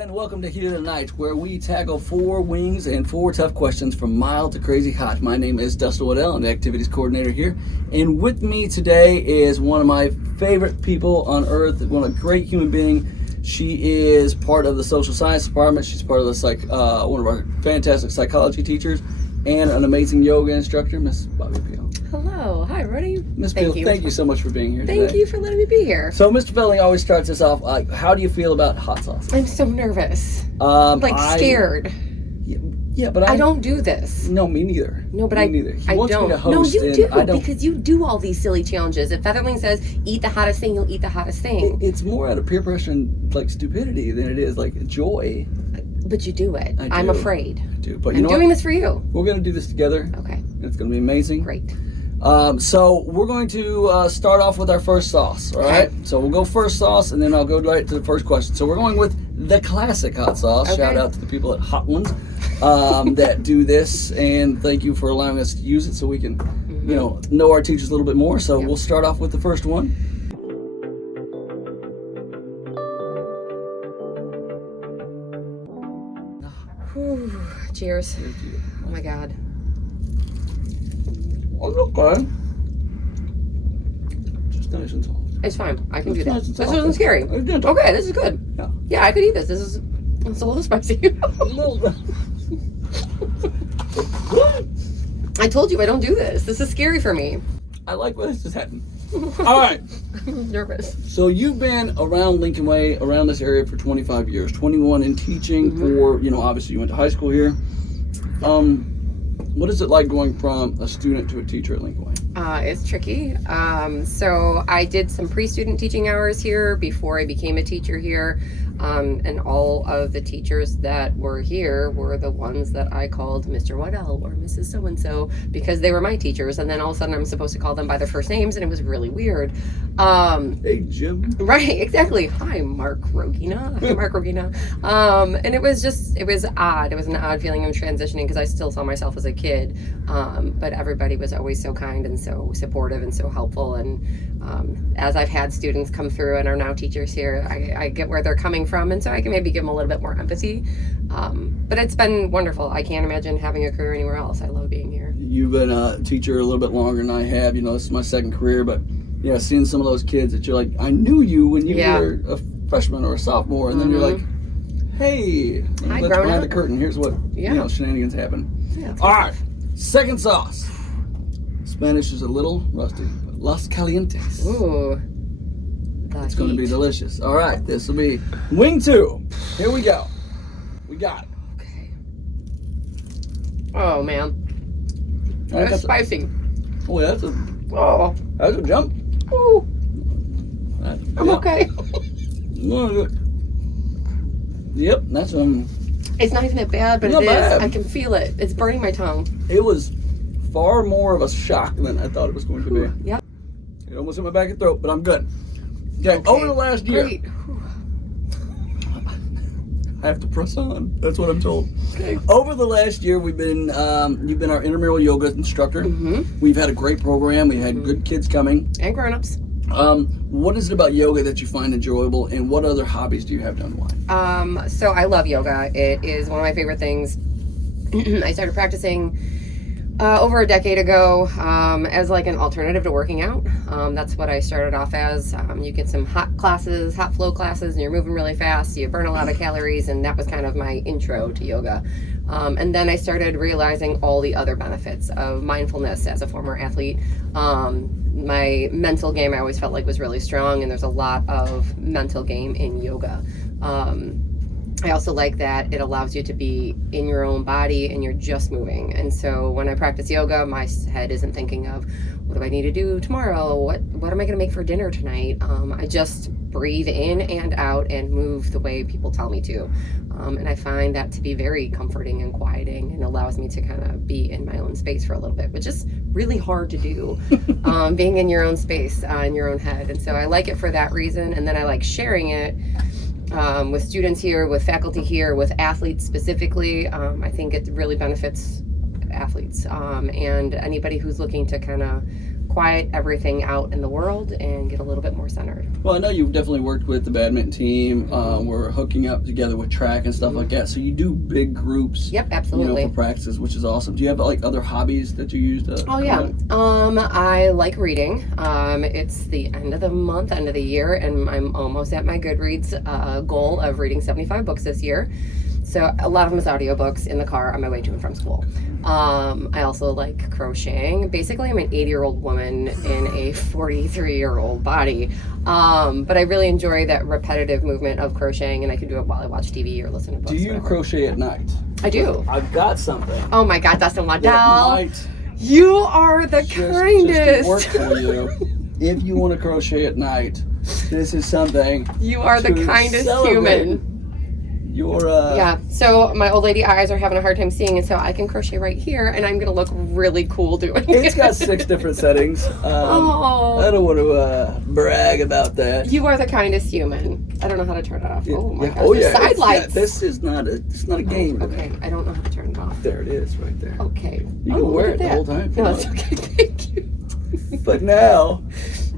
and welcome to Here Tonight, where we tackle 4 wings and 4 tough questions from mild to crazy hot. My name is Dustin Waddell. I'm the activities coordinator here. And with me today is one of my favorite people on earth, one of a great human being. She is part of the social science department. She's part of the one of our fantastic psychology teachers and an amazing yoga instructor, Miss Bobbi Pehle. Hello. Hi, everybody. Miss Pehle, thank you so much for being here today. Thank you for letting me be here. So, Mr. Pehle always starts us off like, how do you feel about hot sauce? I'm so nervous. Scared. Yeah, but I don't do this. No, me neither. No, but me I neither. He I wants don't. Me to host no, you do I don't. because you do all these silly challenges. If Featherling says eat the hottest thing, you'll eat the hottest thing. It's more out of peer pressure and like stupidity than it is like joy. But you do it. I I'm do. afraid. I do, but I'm doing this for you. We're gonna do this together. Okay. It's gonna be amazing. Great. So we're going to start off with our first sauce. All right. So we'll go first sauce, and then I'll go right to the first question. So we're going with the classic hot sauce. Okay. Shout out to the people at Hot Ones that do this, and thank you for allowing us to use it so we can, know our teachers a little bit more. So we'll start off with the first one. Whew. Cheers. Oh my God. Oh, okay. Just nice and soft. It's fine. I can do that. Nice and This soft. wasn't scary. It's good. Okay, this is good. Yeah. Yeah, I could eat this. It's a little spicy. A little bit. I told you I don't do this. This is scary for me. I like what this just happened. All right. I'm nervous. So you've been around Lincoln Way, around this area for 25 years, 21 in teaching for, obviously you went to high school here. What is it like going from a student to a teacher at Lincoln Way? It's tricky. So I did some pre-student teaching hours here before I became a teacher here. And all of the teachers that were here were the ones that I called Mr. Waddell or Mrs. So-and-so because they were my teachers. And then all of a sudden I'm supposed to call them by their first names, and it was really weird. Hey, Jim. Right, exactly. Hi, Mark Rogina. Hi, Mark Rogina. And it was odd. It was an odd feeling of transitioning because I still saw myself as a kid. But everybody was always so kind and so supportive and so helpful. And as I've had students come through and are now teachers here, I get where they're coming from, and so I can maybe give them a little bit more empathy. But it's been wonderful. I can't imagine having a career anywhere else. I love being here. You've been a teacher a little bit longer than I have. This is my second career, but yeah, seeing some of those kids that you're like, I knew you when you were a freshman or a sophomore, and then you're like, hey, Hi, let's behind the curtain. Here's what shenanigans happen. Yeah, all right, second sauce. Spanish is a little rusty, but Los Calientes. Ooh. It's going to be delicious. All right, this will be wing 2. Here we go. We got it. Okay. Oh man, All right, that's spicy. that's a jump. Ooh. I'm okay. Yep, that's It's not even that bad, but it is. Bad. I can feel it. It's burning my tongue. It was far more of a shock than I thought it was going to be. Yep. It almost hit my back and throat, but I'm good. Okay, over the last year. Great. I have to press on. That's what I'm told. Okay. Over the last year, you've been our intramural yoga instructor. We've had a great program. We had good kids coming. And grown-ups. What is it about yoga that you find enjoyable, and what other hobbies do you have to unwind? So I love yoga. It is one of my favorite things. I started practicing over a decade ago as like an alternative to working out. That's what I started off as. You get some hot flow classes, and you're moving really fast. You burn a lot of calories, and that was kind of my intro to yoga. And then I started realizing all the other benefits of mindfulness as a former athlete. My mental game I always felt like was really strong, and there's a lot of mental game in yoga. I also like that it allows you to be in your own body and you're just moving. And so when I practice yoga, my head isn't thinking of what do I need to do tomorrow? What am I going to make for dinner tonight? I just breathe in and out and move the way people tell me to. And I find that to be very comforting and quieting, and allows me to kind of be in my own space for a little bit, which is really hard to do, being in your own space, in your own head. And so I like it for that reason. And then I like sharing it with students here, with faculty here, with athletes specifically. I think it really benefits athletes and anybody who's looking to kind of quiet everything out in the world and get a little bit more centered. Well, I know you've definitely worked with the badminton team. We're hooking up together with track and stuff like that. So you do big groups. Yep, absolutely. For practices, which is awesome. Do you have like other hobbies that you use to? Oh yeah. I like reading. It's the end of the month, end of the year, and I'm almost at my Goodreads goal of reading 75 books this year. So a lot of them is audiobooks in the car on my way to and from school. I also like crocheting. Basically, I'm an 80-year-old woman in a 43-year-old body. But I really enjoy that repetitive movement of crocheting, and I can do it while I watch TV or listen to books. Do you crochet at night? I do. I've got something. Oh my God, Dustin Waddell. That might You are the kindest. Just work for you. If you want to crochet at night, this is something. You are the kindest human. Yeah, so my old lady eyes are having a hard time seeing, and so I can crochet right here, and I'm gonna look really cool doing it. It's got 6 different settings. I don't want to brag about that. You are the kindest human. I don't know how to turn it off. Oh my gosh, Oh yeah, side lights. Yeah, this is not a game. Okay, I don't know how to turn it off. There it is, right there. Okay. You can wear it the whole time. No, it's okay. Thank you. But now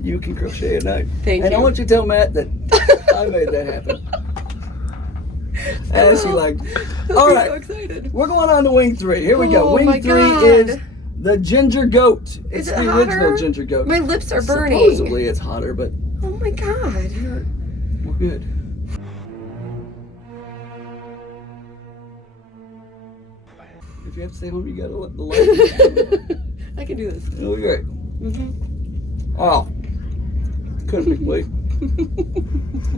you can crochet at night. Thank you. And I want you to tell Matt that I made that happen. As he liked. All right. I'm so excited. We're going on to wing 3. Here we go. Oh, Wing my 3 God. is the ginger goat. It's it the hotter? original ginger goat. My lips are burning. Supposedly it's hotter, but Oh my God. we're good. If you have to stay home, you gotta let the light. I can do this. It'll be great. Oh, couldn't wait.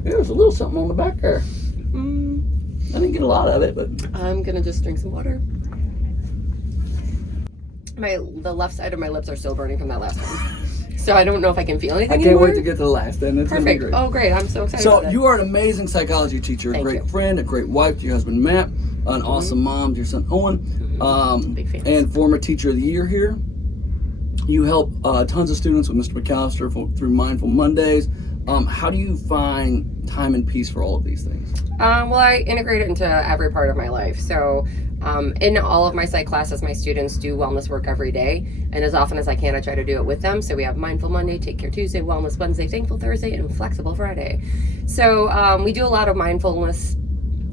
There's a little something on the back there. I didn't get a lot of it, but I'm gonna just drink some water. The left side of my lips are still burning from that last one, so I don't know if I can feel anything I can't anymore. wait to get to the last. And it's gonna be Perfect. great. Oh, great! I'm so excited. So about it. you are an amazing psychology teacher, a Thank great you. friend, a great wife to your husband Matt, an awesome mom to your son Owen, Big fans. and former teacher of the year here. You help tons of students with Mr. McAllister through Mindful Mondays. How do you find time and peace for all of these things? Well, I integrate it into every part of my life. So in all of my psych classes, my students do wellness work every day. And as often as I can, I try to do it with them. So we have Mindful Monday, Take Care Tuesday, Wellness Wednesday, Thankful Thursday, and Flexible Friday. So we do a lot of mindfulness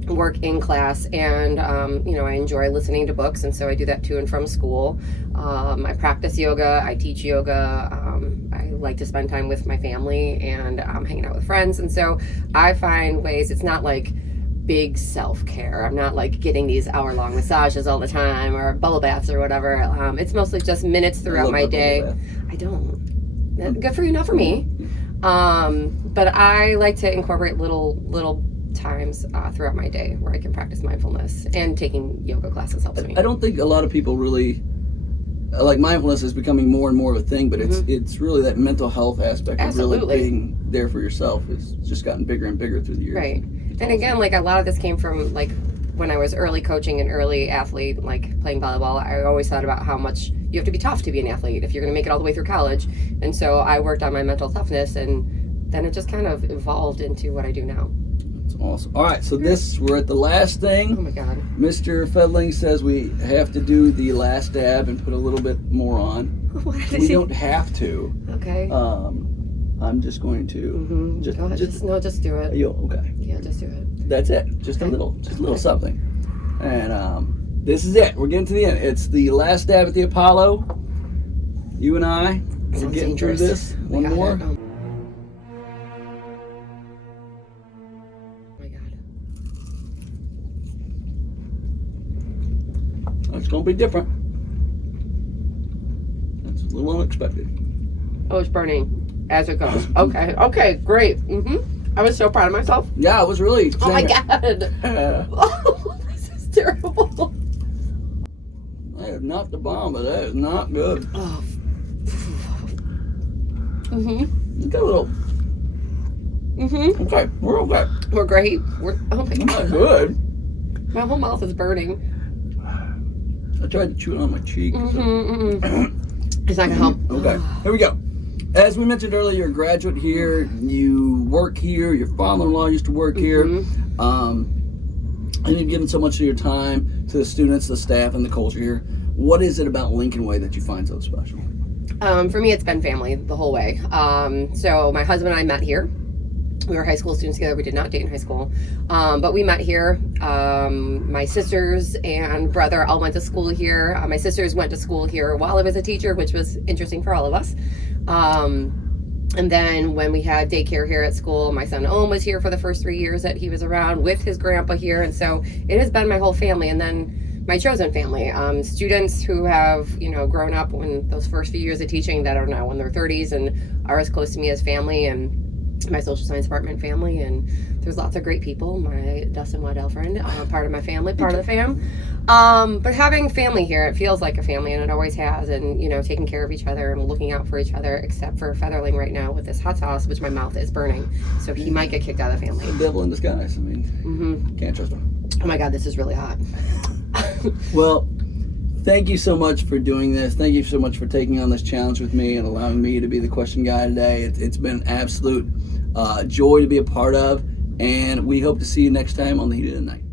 work in class, and I enjoy listening to books, and so I do that to and from school. I practice yoga, I teach yoga, I like to spend time with my family and hanging out with friends, and so I find ways. It's not like big self-care. I'm not like getting these hour-long massages all the time or bubble baths or whatever. It's mostly just minutes throughout my day. I don't. Good for you, not for me. But I like to incorporate little times throughout my day where I can practice mindfulness, and taking yoga classes helps me. I don't think a lot of people really like mindfulness is becoming more and more of a thing, but it's really that mental health aspect of really being there for yourself. It's just gotten bigger and bigger through the years. Right. And again, like a lot of this came from like when I was early coaching an early athlete, like playing volleyball. I always thought about how much you have to be tough to be an athlete if you're going to make it all the way through college. And so I worked on my mental toughness, and then it just kind of evolved into what I do now. Awesome. All right, so we're at the last thing. Oh my God. Mr. Fedling says we have to do the last dab and put a little bit more on. What did We he- don't have to. Okay. I'm just going to. Go ahead. Just do it. Okay. Yeah, just do it. That's it. Just a little something. And this is it. We're getting to the end. It's the last dab at the Apollo. You and I, we're Sounds getting dangerous. through this. One got more. it. Oh my God. It's going to be different. That's a little unexpected. Oh, it's burning as it goes. Okay. Okay. Great. I was so proud of myself. Yeah, it was really. Oh my God. Oh, this is terrible. That is not the bomb, but that is not good. Oh. It's got a little. Okay, we're okay. We're great. Oh my Not God. good. My whole mouth is burning. I tried to chew it on my cheek. It's not gonna help. Okay, here we go. As we mentioned earlier, you're a graduate here. You work here. Your father-in-law used to work here. And you've given so much of your time to the students, the staff, and the culture here. What is it about Lincoln Way that you find so special? For me, it's been family the whole way. So my husband and I met here. We were high school students together. We did not date in high school, but we met here. My sisters and brother all went to school here. My sisters went to school here while I was a teacher, which was interesting for all of us. And then when we had daycare here at school, my son Owen was here for the first 3 years that he was around with his grandpa here. And so it has been my whole family. And then my chosen family, students who have, grown up when those first few years of teaching that are now in their 30s and are as close to me as family, and my social science department family. And there's lots of great people. My Dustin Waddell friend, part of my family, part of the fam. But having family here, it feels like a family, and it always has. And, taking care of each other and looking out for each other, except for Featherling right now with this hot sauce, which my mouth is burning. So he might get kicked out of the family. The devil in disguise. I mean, can't trust him. Oh my God, this is really hot. Well, thank you so much for doing this. Thank you so much for taking on this challenge with me and allowing me to be the question guy today. It's been an absolute joy to be a part of, and we hope to see you next time on The Heat of the Night.